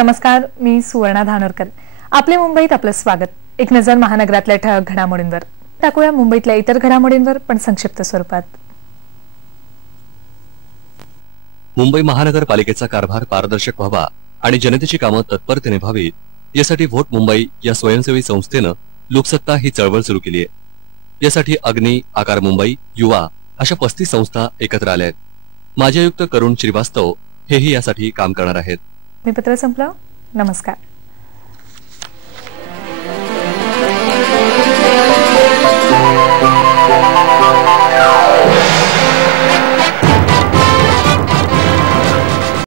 नमस्कार, मी सुवर्णा धानोरकर. आपले मुंबईत आपलं स्वागत. एक नजर महानगरातल्या ठळक घडामोडींवर टाकूया. मुंबईतल्या इतर घडामोडींवर पण संक्षिप्त स्वरूपात. मुंबई महानगरपालिकेचा कारभार पारदर्शक व्हावा आणि जनतेची कामं तत्परतेने व्हावीत यासाठी व्होट मुंबई या स्वयंसेवी संस्थेनं लोकसत्ता ही चळवळ सुरू केली आहे. यासाठी अग्नी, आकार मुंबई, युवा अशा 35 संस्था एकत्र आल्या आहेत. माजी आयुक्त करुण श्रीवास्तव हेही यासाठी काम करणार आहेत. मी पत्र संपलं. नमस्कार.